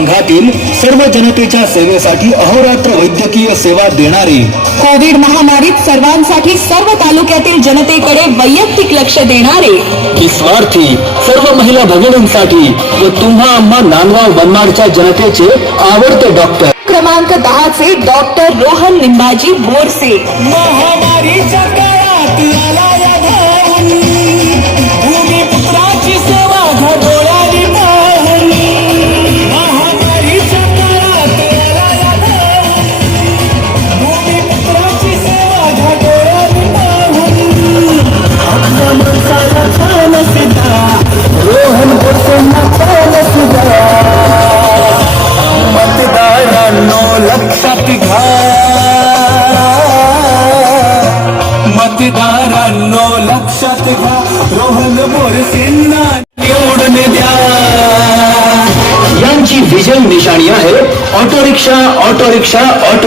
मतदारसंघातील सर्व जनतेच्या सेवेसाठी अहोरात्र वैद्यकीय सेवा देणारे कोविड महामारीत सर्वांसाठी सर्व तालुक्यातील जनतेकडे वैयक्तिक लक्ष देणारे निस्वार्थी सर्व महिला भगिनींसाठी व तुम्हा आम्हा नांदगाव बनमाडच्या जनतेचे आवडते डॉक्टर. क्रमांक दहा चे डॉक्टर रोहन लिंबाजी बोरसे. महामारीच्या रोहन बोरसेंना निवडून द्या. यांची विजय निशाणी आहे. Auto rickshaw auto rickshaw auto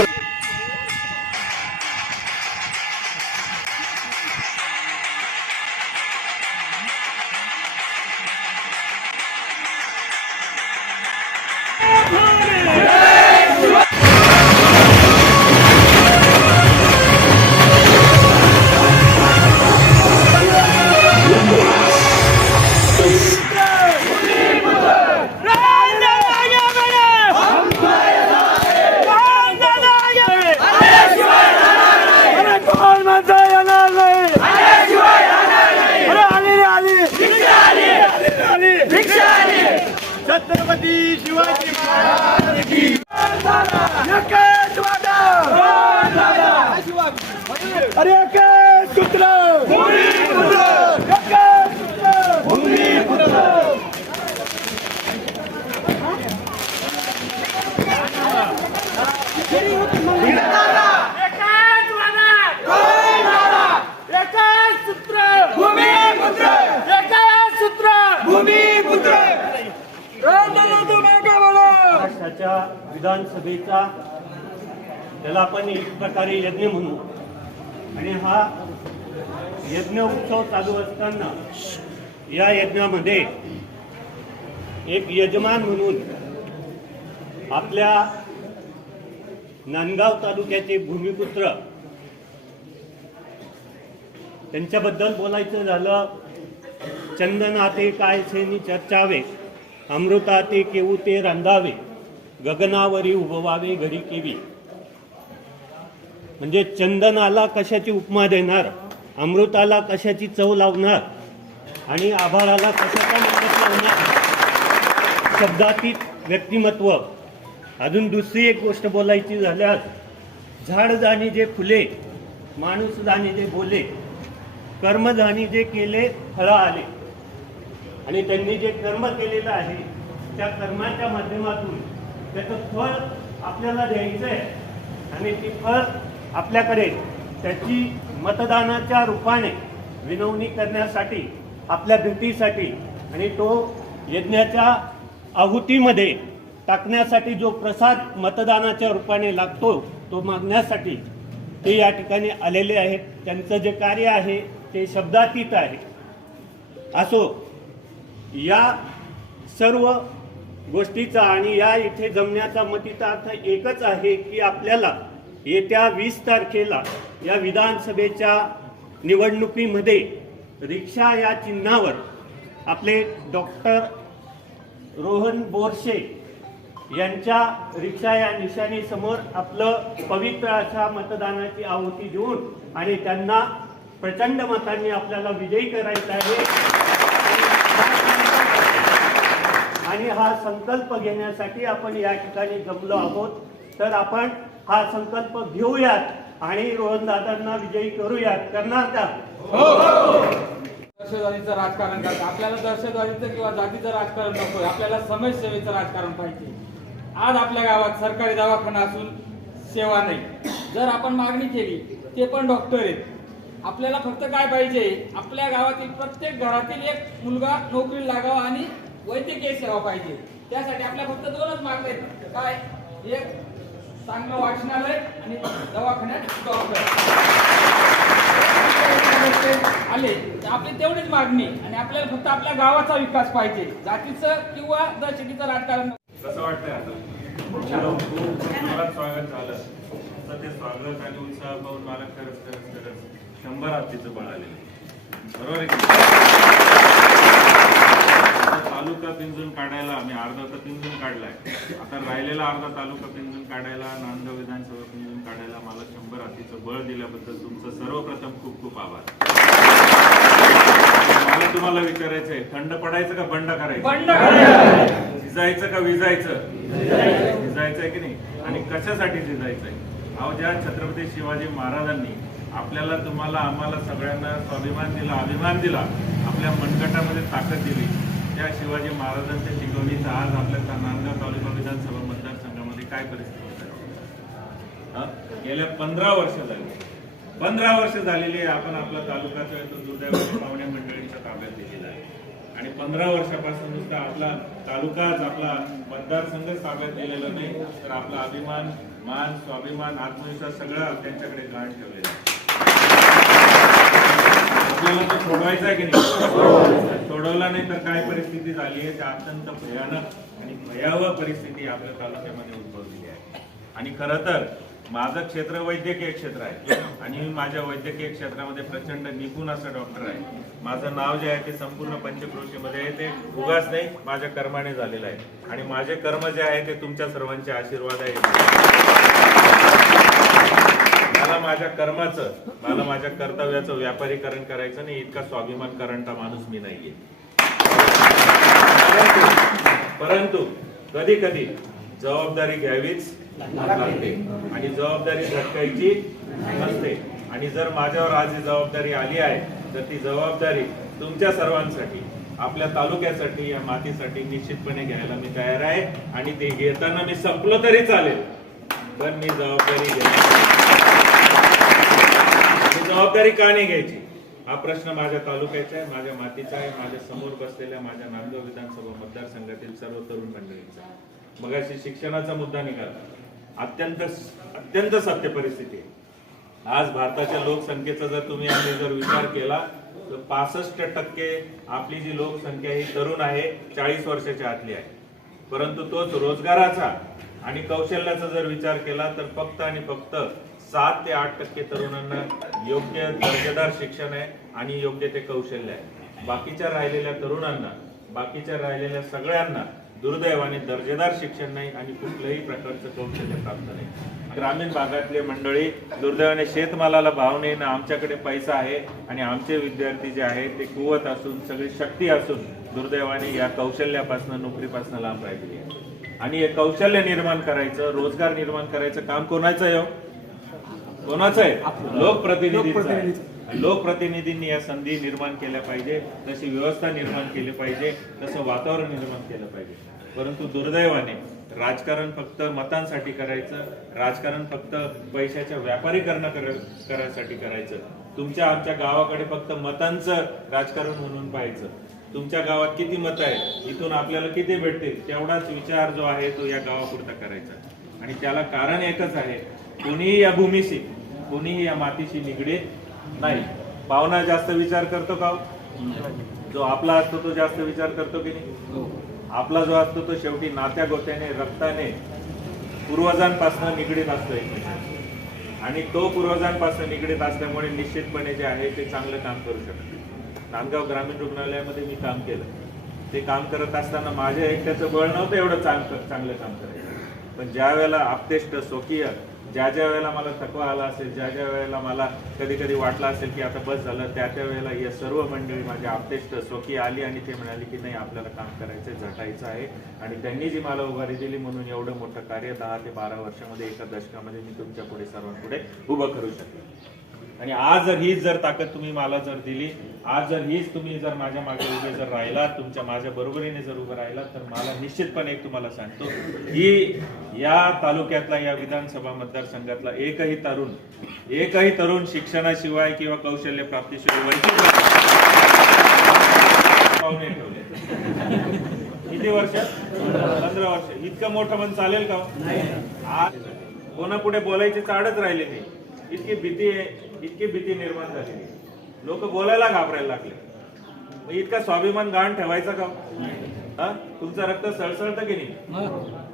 Chhatrapati Shivaji Maharaj की एकच वादा अरे एकच सूत्र एकच सूत्र एकच वादा एकच सूत्र भूमिपुत्र एकच सूत्र भूमिपुत्र महाराष्ट्राच्या सभेचा त्याला आपण एक प्रकारे यज्ञ म्हणू. आणि हा यज्ञ उत्सव चालू असताना या यज्ञामध्ये एक यजमान म्हणून आपल्या नांदगाव तालुक्याचे भूमिपुत्र त्यांच्याबद्दल बोलायचं झालं चंदनाते काय सेनी चर्चावे अमृताते केऊ ते रांधावे. गगनावरी उभवावे घरी केवी. म्हणजे चंदनाला कशाची उपमा देणार? अमृताला कशाची चव लावणार? आणि आभाळाला कशाचा मंडप लावणार? शब्दातीत व्यक्तिमत्व. अजून दुसरी एक गोष्ट बोलायची झाल्यास झाड जाणी जे फुले माणूस जाणी जे बोले कर्म जाणी जे केले फळं आले. आणि त्यांनी जे कर्म केलेलं आहे त्या कर्माच्या माध्यमातून त्याचं फळ आपल्याला द्यायचं आहे. आणि ती फळ आपल्याकडे त्याची मतदानाच्या रूपाने विनवणी करण्यासाठी आपल्या भेटीसाठी आणि तो यज्ञाच्या आहुतीमध्ये टाकण्यासाठी जो प्रसाद मतदानाच्या रूपाने लागतो तो मागण्यासाठी ते या ठिकाणी आलेले आहेत. त्यांचं जे कार्य आहे ते शब्दातीत आहे. असो या सर्व गोष्टीचा आणि या इथे जमण्याचा मतीचा अर्थ एकच आहे की आपल्याला येत्या वीस तारखेला या विधानसभेच्या निवडणुकीमध्ये रिक्षा या चिन्हावर आपले डॉक्टर रोहन बोरशे यांच्या रिक्षा या निशाणीसमोर आपलं पवित्र अशा मतदानाची आहुती देऊन आणि त्यांना प्रचंड मतांनी आपल्याला विजयी करायचं आहे. आणि हा संकल्प घेण्यासाठी आपण या ठिकाणी जमलो आहोत. तर आपण हा संकल्प घेऊयात आणि रोहनदादांना विजयी करूयात. करणार का? हो, हो, हो. दहशतवादीचं राजकारण करायचं आपल्याला दहशतवादीचं किंवा जातीचं राजकारण नको आपल्याला समाजसेवेचं राजकारण पाहिजे. आज आपल्या गावात सरकारी दवाखाना असून सेवा नाही. जर आपण मागणी केली ते पण डॉक्टर आहेत. आपल्याला फक्त काय पाहिजे? आपल्या गावातील प्रत्येक घरातील एक मुलगा नोकरी लागावा आणि वैद्यकीय सेवा पाहिजे. त्यासाठी आपल्या फक्त दोनच मागण्या आहेत. काय? एक चांगलं वाचनालय आणि दवाखान्यात डॉक्टर आले. तर आपली तेवढीच मागणी आणि आपल्याला फक्त आपल्या गावाचा विकास पाहिजे. जातीचं किंवा दहशतीचं राजकारण. कसं वाटतंय आता? मला स्वागत झालं. तर ते स्वागत आणि उत्साह पाहून मला खरंच खरंच खरंच शंभर हत्तीचं बळ आलेलं बरोबर आहे पिंजून काढायला आम्ही अर्धा तर पिंजून काढलाय. आता राहिलेला अर्धा तालुका पिंजून काढायला नांदगाव विधानसभा पिंजून काढायला मला शंभर हातीचं बळ दिल्याबद्दल तुमचं सर्वप्रथम खूप खूप आभार. मला तुम्हाला विचारायचंय थंड पडायचं का बंड करायचं. झिजायचं का विजायचं? झिजायचंय की नाही? आणि कशासाठी झिजायचंय अहो ज्या छत्रपती शिवाजी महाराजांनी आपल्याला तुम्हाला आम्हाला सगळ्यांना स्वाभिमान दिला अभिमान दिला आपल्या मनगटामध्ये ताकद दिली त्या शिवाजी महाराजांच्या शिकवणीचा आज आपल्या नांदगाव तालुका विधानसभा मतदारसंघामध्ये काय परिस्थिती आहे? गेल्या पंधरा वर्ष झाली. पंधरा वर्ष झालेली आहे आपण आपला तालुका तो दुर्दैवाने पाहुण्या मंडळींच्या ताब्यात दिलेला आहे. आणि पंधरा वर्षापासून नुसता आपला तालुकाच आपला मतदारसंघच ताब्यात दिलेला नाही. तर आपला अभिमान मान स्वाभिमान आत्मविश्वास सगळा त्यांच्याकडे गाण ठेवलेला आहे. आपल्याला तो सोडवायचा आहे की नाही? सोडवला नाही तर काय परिस्थिती झाली आहे? त्या अत्यंत भयानक आणि भयावह परिस्थिती आपल्या तालुक्यामध्ये उद्भवलेली आहे. आणि खरं तर माझं क्षेत्र वैद्यकीय क्षेत्र आहे. आणि मी माझ्या वैद्यकीय क्षेत्रामध्ये प्रचंड निपुण असं डॉक्टर आहे. माझं नाव जे आहे ते संपूर्ण पंचक्रोशीमध्ये आहे. ते उगाच नाही माझ्या कर्माने झालेलं आहे. आणि माझे कर्म जे आहे ते तुमच्या सर्वांचे आशीर्वाद आहे. मला माझ्या कर्माचं मला माझ्या कर्तव्याचं व्यापारीकरण करायचं नाही. इतका स्वाभिमान करंटा माणूस मी नाहीये. परंतु कधी कधी जबाबदारी घ्यावीच लागते. आणि जबाबदारी झटकायची नसते. आणि जर माझ्यावर आज ही जबाबदारी आली आहे तर ती जबाबदारी तुमच्या सर्वांसाठी आपल्या तालुक्यासाठी या मातीसाठी निश्चितपणे घ्यायला मी तयार आहे. आणि ते घेताना मी संपलो तरी चालेल. पण मी जबाबदारी घ्यायची जबाबदारी का नाही घ्यायची? हा प्रश्न माझ्या तालुक्याचा आहे माझ्या मातीचा आहे माझ्यासमोर बसलेल्या माझ्या नांदगाव विधानसभा मतदारसंघातील सर्व तरुण मंडळींचा आहे. मगाशी शिक्षणाचा मुद्दा निघाला. अत्यंत अत्यंत सत्य परिस्थिती आहे. आज भारताच्या लोकसंख्येचा जर तुम्ही आम्ही जर विचार केला तर पासष्ट टक्के आपली जी लोकसंख्या ही तरुण आहे चाळीस वर्षाच्या आतली आहे. परंतु तोच रोजगाराचा आणि कौशल्याचा जर विचार केला तर फक्त आणि फक्त सात ते आठ टक्के तरुणांना योग्य दर्जेदार शिक्षण आहे आणि योग्य ते कौशल्य आहे. बाकीच्या राहिलेल्या तरुणांना बाकीच्या राहिलेल्या सगळ्यांना दुर्दैवाने दर्जेदार शिक्षण नाही आणि कुठल्याही प्रकारचं कौशल्य प्राप्त नाही. ग्रामीण भागातले मंडळी दुर्दैवाने शेतमालाला भाव नाही ना आमच्याकडे पैसा आहे आणि आमचे विद्यार्थी जे आहेत ते कुवत असून सगळी शक्ती असून दुर्दैवाने या कौशल्यापासून नोकरीपासून लांब राहिलेली आहे आणि हे कौशल्य निर्माण करायचं रोजगार निर्माण करायचं काम कोणाचं आहे हो? कोणाचं आहे? लोकप्रतिनिधींचं आहे. लोकप्रतिनिधींनी या संधी निर्माण केल्या पाहिजे तशी व्यवस्था निर्माण केली पाहिजे तसं वातावरण निर्माण केलं पाहिजे. परंतु दुर्दैवाने राजकारण फक्त मतांसाठी करायचं राजकारण फक्त पैशाच्या व्यापारीकरण कर- करायसाठी करायचं. तुमच्या आमच्या गावाकडे फक्त मतांचं राजकारण म्हणून पाहायचं. तुमच्या गावात किती मत आहे इथून आपल्याला किती भेटतील तेवढाच विचार जो आहे तो या गावापुरता करायचा. आणि त्याला कारण एकच आहे कोणीही या भूमीशी कोणीही या मातीशी निगडीत नाही. पाहुणा जास्त विचार करतो का हो? जो आपला असतो तो जास्त विचार करतो की नाही? हो. आपला जो असतो तो शेवटी नात्या गोत्याने रक्ताने पूर्वजांपासून निगडीत असतो एकमेकांशी. आणि तो पूर्वजांपासून निगडीत असल्यामुळे निश्चितपणे जे आहे ते चांगलं काम करू शकतो नांदगाव ग्रामीण रुग्णालयामध्ये मी काम केलं. ते काम करत असताना माझ्या एकट्याचं बळ नव्हतं एवढं चांग चांगलं काम करायचं. पण ज्या वेळेला आपतेष्ट स्वकीय ज्या ज्या वेळेला मला थकवा आला असेल ज्या ज्या वेळेला मला कधी कधी वाटलं असेल की आता बस झालं त्या त्या वेळेला या सर्व मंडळी माझ्या आपतेष्ट स्वकीय आली आणि ते म्हणाले की नाही आपल्याला काम करायचं झटायचं आहे. आणि त्यांनी जी मला उभारी दिली म्हणून एवढं मोठं कार्य दहा ते बारा वर्षामध्ये एका दशकामध्ये मी तुमच्यापुढे सर्वांपुढे उभं करू शकेन आणि आज जर हीच जर ताकद तुम्ही मला जर दिली आज जर हीच तुम्ही जर माझ्या मागे उभे जर राहिलात तुमच्या माझ्या बरोबरीने जर उभं राहिलात तर मला निश्चितपणे एक तुम्हाला सांगतो ही या तालुक्यातला या विधानसभा मतदारसंघातला एकही तरुण एकही तरुण शिक्षणाशिवाय किंवा कौशल्य प्राप्तीशिवाय वंचित. पाहुणे ठेवले. किती वर्ष? पंधरा वर्ष. इतकं मोठं मन चालेल का हो? आज कोणापुढे बोलायची चाडच राहिली नाही. इतकी भीती आहे. इतकी भीती निर्माण झाली लोक बोलायला घाबरायला लागले. मग इतका स्वाभिमान गाण ठेवायचा का? हा? तुमचं रक्त सळसळतं की नाही?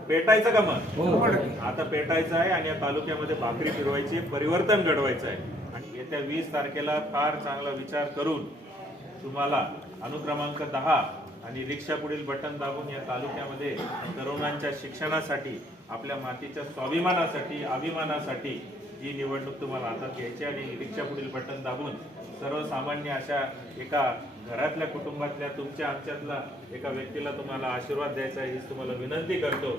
पेटायचं का मग? आता पेटायचं आहे आणि या तालुक्यामध्ये भाकरी फिरवायची परिवर्तन घडवायचं आहे. आणि येत्या वीस तारखेला फार चांगला विचार करून तुम्हाला अनुक्रमांक दहा आणि रिक्षा पुढील बटन दाबून या तालुक्यामध्ये तरुणांच्या शिक्षणासाठी आपल्या मातीच्या स्वाभिमानासाठी अभिमानासाठी ही निवडणूक तुम्हाला हातात घ्यायची आणि रिक्षा पुढील बटन दाबून सर्वसामान्य अशा एका घरातल्या कुटुंबातल्या तुमच्या आमच्यातला एका व्यक्तीला तुम्हाला आशीर्वाद द्यायचा आहे ही तुम्हाला विनंती करतो.